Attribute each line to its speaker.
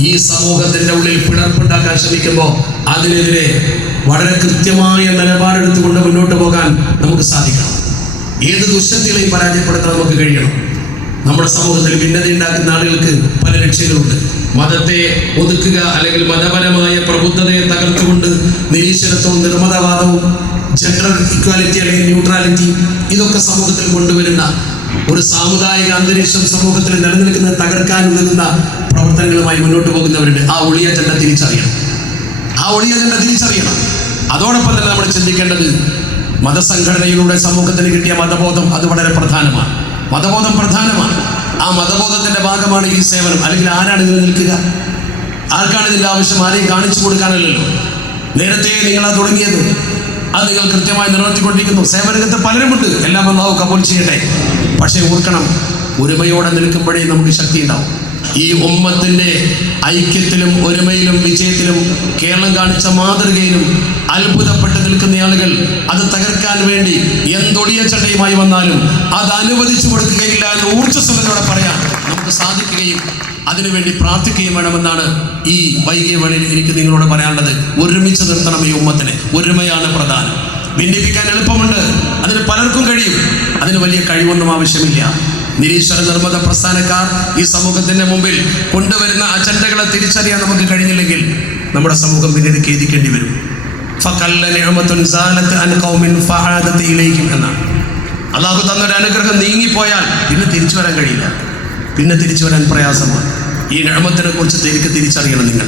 Speaker 1: ഈ സമൂഹത്തിന്റെ ഉള്ളിൽ പിണർപ്പുണ്ടാക്കാൻ ശ്രമിക്കുമ്പോൾ അതിനെതിരെ വളരെ കൃത്യമായ നിലപാടെടുത്തുകൊണ്ട് മുന്നോട്ട് പോകാൻ നമുക്ക് സാധിക്കണം. ഏത് ദുഷ്ടത്തിലെയും പരാജയപ്പെടുത്താൻ നമുക്ക് കഴിയണം. നമ്മുടെ സമൂഹത്തിൽ ഭിന്നത ഉണ്ടാക്കുന്ന ആളുകൾക്ക് പല ലക്ഷ്യങ്ങളുണ്ട് മതത്തെ ഒതുക്കുക അല്ലെങ്കിൽ മതപരമായ പ്രബുദ്ധതയെ തകർത്തുകൊണ്ട് നിരീശ്വരത്വവും നിർമ്മതവാദവും ജെൻഡർ ഇക്വാലിറ്റി അല്ലെങ്കിൽ ന്യൂട്രാലിറ്റി ഇതൊക്കെ സമൂഹത്തിൽ കൊണ്ടുവരുന്ന ഒരു സാമുദായിക അന്തരീക്ഷം സമൂഹത്തിൽ നിലനിൽക്കുന്നത് തകർക്കാൻ ഉതകുന്ന പ്രവർത്തനങ്ങളുമായി മുന്നോട്ട് പോകുന്നവരുണ്ട്. ആ ഒളിയ അജണ്ട തിരിച്ചറിയണം. ആ ഒളിയ അജണ്ട തിരിച്ചറിയണം. അതോടൊപ്പം തന്നെ നമ്മൾ ചിന്തിക്കേണ്ടത് മതസംഘടനയിലൂടെ സമൂഹത്തിന് കിട്ടിയ മതബോധം അത് വളരെ പ്രധാനമാണ്. മതബോധം പ്രധാനമാണ്. ആ മതബോധത്തിന്റെ ഭാഗമാണ് ഈ സേവനം. അല്ലെങ്കിൽ ആരാണ് ഇതിൽ നിൽക്കുക? ആർക്കാണ് ഇതിന്റെ ആവശ്യം? ആരെയും കാണിച്ചു കൊടുക്കാനല്ലല്ലോ. നേരത്തെ നിങ്ങൾ നിങ്ങളാ തുടങ്ങിയത്. അത് നിങ്ങൾ കൃത്യമായി നിലനിർത്തിക്കൊണ്ടിരിക്കുന്നു. സേവനരംഗത്ത് പലരുമുണ്ട്. എല്ലാം ഒന്നാവും കബൂൽ ചെയ്യട്ടെ. പക്ഷേ ഓർക്കണം ഒരുമയോടെ നിൽക്കുമ്പോഴേ നമുക്ക് ശക്തി ഉണ്ടാവും. ഈ ഉമ്മത്തിന്റെ ഐക്യത്തിലും ഒരുമയിലും വിജയത്തിലും കേരളം കാണിച്ച മാതൃകയിലും അത്ഭുതപ്പെട്ട് നിൽക്കുന്ന ആളുകൾ അത് തകർക്കാൻ വേണ്ടി എന്തൊടിയ ചട്ടയുമായി വന്നാലും അത് അനുവദിച്ചു കൊടുക്കുകയില്ല എന്ന് ഊർജസ്വലതയോടെ പറയാൻ നമുക്ക് സാധിക്കുകയും അതിനുവേണ്ടി പ്രാർത്ഥിക്കുകയും വേണമെന്നാണ് ഈ വൈകിയ വേളയിൽ എനിക്ക് നിങ്ങളോട് പറയാനുള്ളത്. ഒരുമിച്ച് നിർത്തണം ഈ ഉമ്മത്തിനെ. ഒരുമയാണ് പ്രധാനം. ഭിന്നിപ്പിക്കാൻ എളുപ്പമുണ്ട്. അതിന് പലർക്കും കഴിയും. അതിന് വലിയ കഴിവൊന്നും ആവശ്യമില്ല. നിരീശ്വര നിർമ്മത പ്രസ്ഥാനക്കാർ ഈ സമൂഹത്തിന്റെ മുമ്പിൽ കൊണ്ടുവരുന്ന അജണ്ടകളെ തിരിച്ചറിയാൻ നമുക്ക് കഴിഞ്ഞില്ലെങ്കിൽ നമ്മുടെ സമൂഹം പിന്നീട് ഖേദിക്കേണ്ടി വരും. അള്ളാഹു തന്നൊരു അനുഗ്രഹം നീങ്ങിപ്പോയാൽ പിന്നെ തിരിച്ചു വരാൻ കഴിയില്ല. പിന്നെ തിരിച്ചു വരാൻ പ്രയാസമാണ്. ഈ നിഴമത്തിനെ കുറിച്ച് എനിക്ക് തിരിച്ചറിയണം നിങ്ങൾ.